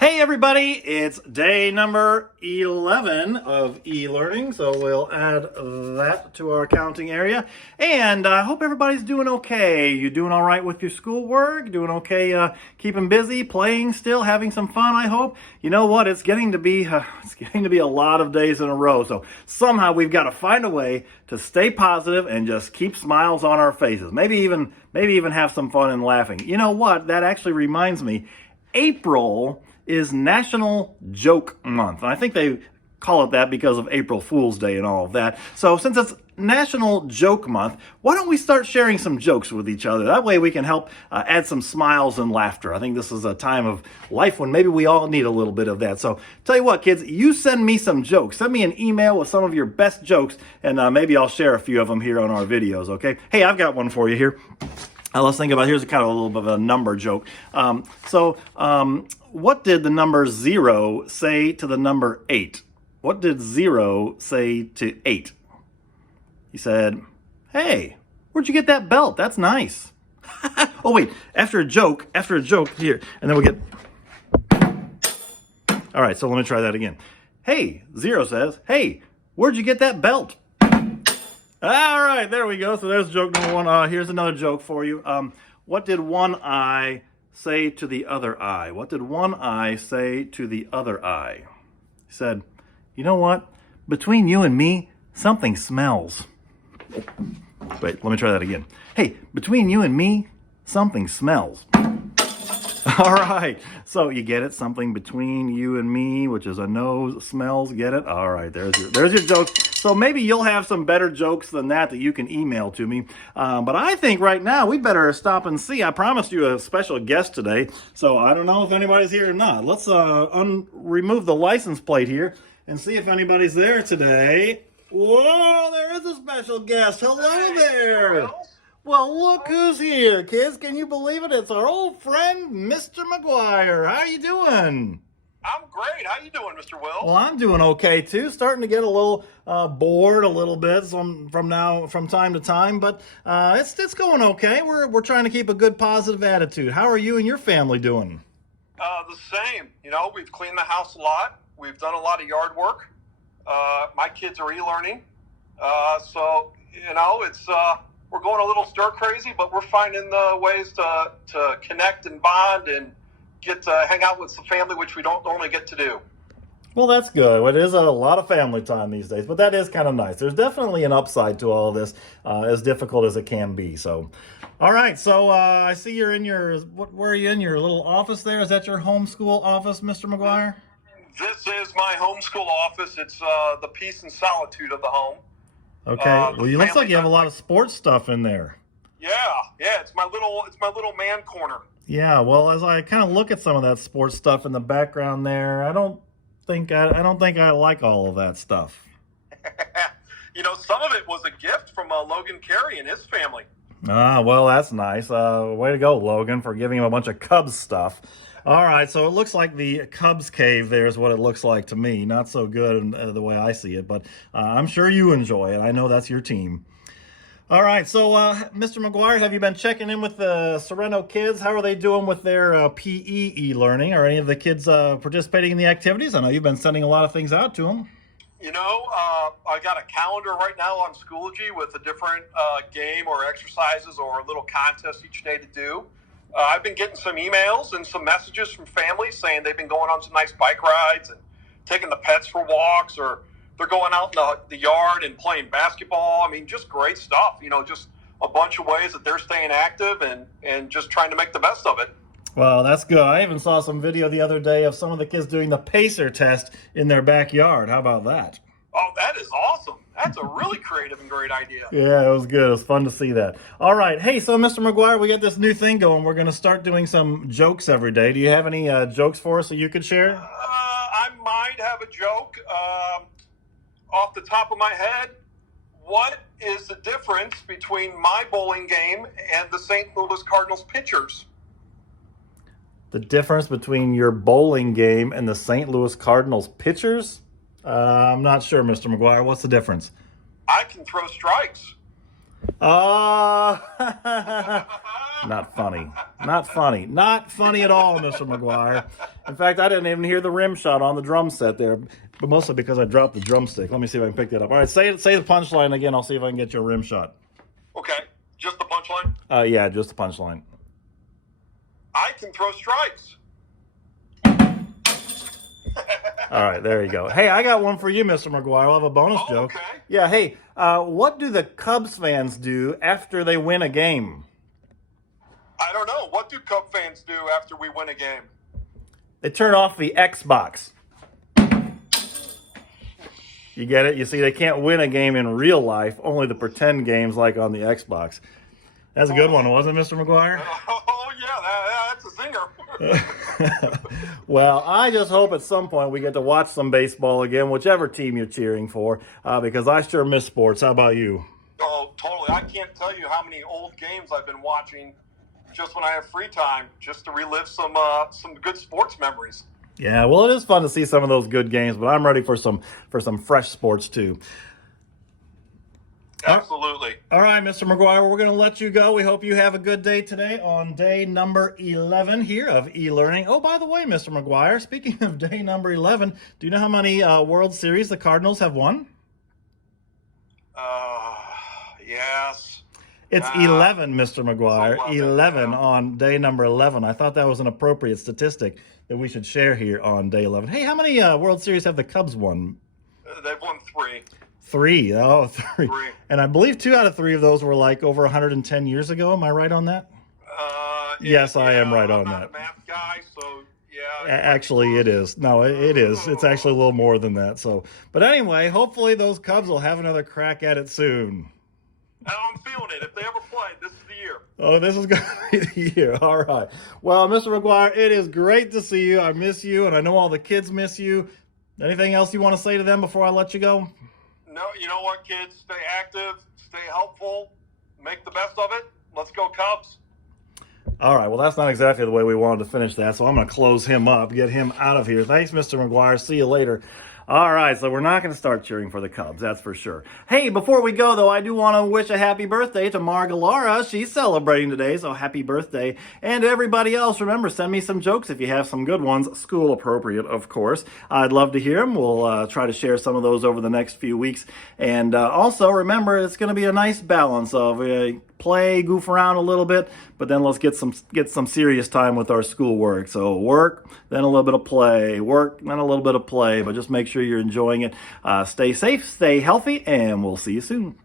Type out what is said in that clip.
Hey everybody, it's day number 11 of e-learning, so we'll add that to our counting area. And I hope everybody's doing okay. You doing all right with your schoolwork? Doing okay keeping busy, playing still, having some fun, I hope? You know what, it's getting to be a lot of days in a row, so somehow we've got to find a way to stay positive and just keep smiles on our faces. Maybe even have some fun and laughing. You know what, that actually reminds me, April is National Joke Month. And I think they call it that because of April Fool's Day and all of that. So since it's National Joke Month, why don't we start sharing some jokes with each other? That way we can help add some smiles and laughter. I think this is a time of life when maybe we all need a little bit of that. So tell you what, kids, you send me some jokes. Send me an email with some of your best jokes, and maybe I'll share a few of them here on our videos, okay? Hey, I've got one for you here. Let's think about, here's kind of a little bit of a number joke. What did the number 0 say to the number 8? What did 0 say to 8? He said, "Hey, where'd you get that belt? That's nice." Oh wait, after a joke here, and then we get... All right, so let me try that again. Hey, 0 says, "Hey, where'd you get that belt?" All right, there we go. So there's joke number 1. Here's another joke for you. What did one eye say to the other eye? What did one eye say to the other eye? He said, "You know what? Between you and me, something smells." Wait, let me try that again. Hey, between you and me, something smells. All right, so you get it? Something between you and me, which is a nose, smells. Get it? All right, there's your joke. So maybe you'll have some better jokes than that you can email to me. But I think right now we better stop and see. I promised you a special guest today, so I don't know if anybody's here or not. Let's remove the license plate here and see if anybody's there today. Whoa, there is a special guest. Hello there. Well, look who's here, kids. Can you believe it? It's our old friend, Mr. McGuire. How you doing? I'm great. How you doing, Mr. Wills? Well, I'm doing okay, too. Starting to get a little bored a little bit from time to time, but it's going okay. We're trying to keep a good, positive attitude. How are you and your family doing? The same. You know, we've cleaned the house a lot. We've done a lot of yard work. My kids are e-learning. So, you know, it's... we're going a little stir crazy, but we're finding the ways to connect and bond and get to hang out with some family, which we don't normally get to do. Well, that's good. It is a lot of family time these days, but that is kind of nice. There's definitely an upside to all of this, as difficult as it can be. So, all right. So I see you're in where are you in your little office there? Is that your homeschool office, Mr. McGuire? This is my homeschool office. It's the peace and solitude of the home. Okay. Well, it looks like you have a lot of sports stuff in there. Yeah. It's my little man corner. Yeah. Well, as I kind of look at some of that sports stuff in the background there, I don't think I like all of that stuff. You know, some of it was a gift from Logan Carey and his family. Ah, well, that's nice. Way to go, Logan, for giving him a bunch of Cubs stuff. All right, so it looks like the Cubs cave there is what it looks like to me. Not so good in the way I see it, but I'm sure you enjoy it. I know that's your team. All right, so Mr. McGuire, have you been checking in with the Sorrento kids? How are they doing with their PE e-learning? Are any of the kids participating in the activities? I know you've been sending a lot of things out to them. You know, I got a calendar right now on Schoology with a different game or exercises or a little contest each day to do. I've been getting some emails and some messages from families saying they've been going on some nice bike rides and taking the pets for walks, or they're going out in the yard and playing basketball. I mean, just great stuff. You know, just a bunch of ways that they're staying active and just trying to make the best of it. Well, that's good. I even saw some video the other day of some of the kids doing the pacer test in their backyard. How about that? Oh, that is awesome. That's a really creative and great idea. Yeah, it was good. It was fun to see that. All right. Hey, so Mr. McGuire, we got this new thing going. We're going to start doing some jokes every day. Do you have any jokes for us that you could share? I might have a joke. Off the top of my head, what is the difference between my bowling game and the St. Louis Cardinals pitchers? The difference between your bowling game and the St. Louis Cardinals pitchers? I'm not sure, Mr. McGuire. What's the difference? I can throw strikes. Oh, not funny. Not funny. Not funny at all, Mr. McGuire. In fact, I didn't even hear the rim shot on the drum set there, but mostly because I dropped the drumstick. Let me see if I can pick that up. All right, say the punchline again. I'll see if I can get you a rim shot. Okay, just the punchline? Yeah, just the punchline. I can throw strikes. All right, there you go. Hey, I got one for you, Mr. McGuire. I'll have a bonus joke. Okay. Yeah, hey, what do the Cubs fans do after they win a game? I don't know. What do Cub fans do after we win a game? They turn off the Xbox. You get it? You see, they can't win a game in real life, only the pretend games like on the Xbox. That's a good one, wasn't it, Mr. McGuire? Oh, yeah, that's a zinger. Well, I just hope at some point we get to watch some baseball again, whichever team you're cheering for, because I sure miss sports. How about you? Oh, totally. I can't tell you how many old games I've been watching just when I have free time, just to relive some good sports memories. Yeah, well, it is fun to see some of those good games, but I'm ready for some fresh sports too. Absolutely. All right, Mr. McGuire, we're going to let you go. We hope you have a good day today on day number 11 here of eLearning. Oh, by the way, Mr. McGuire, speaking of day number 11, do you know how many World Series the Cardinals have won? Yes. It's 11, Mr. McGuire. 11 yeah. On day number 11. I thought that was an appropriate statistic that we should share here on day 11. Hey, how many World Series have the Cubs won? They've won 3. 3. Oh, 3. And I believe 2 out of 3 of those were like over 110 years ago. Am I right on that? Yes, I am right on I'm that. not a math guy, so yeah. Actually, it is. No, it is. It's actually a little more than that. So, but anyway, hopefully those Cubs will have another crack at it soon. I'm feeling it. If they ever play, this is the year. Oh, this is going to be the year. All right. Well, Mr. McGuire, it is great to see you. I miss you, and I know all the kids miss you. Anything else you want to say to them before I let you go? No, you know what, kids? Stay active, stay helpful, make the best of it. Let's go, Cubs. All right. Well, that's not exactly the way we wanted to finish that, so I'm going to close him up, get him out of here. Thanks, Mr. McGuire. See you later. All right, so we're not going to start cheering for the Cubs, that's for sure. Hey, before we go, though, I do want to wish a happy birthday to Margalara. She's celebrating today, so happy birthday. And to everybody else, remember, send me some jokes if you have some good ones, school appropriate, of course. I'd love to hear them. We'll try to share some of those over the next few weeks. And also, remember, it's going to be a nice balance of play, goof around a little bit, but then let's get some serious time with our schoolwork. So work, then a little bit of play, work, then a little bit of play, but just make sure you're enjoying it. Stay safe, stay healthy, and we'll see you soon.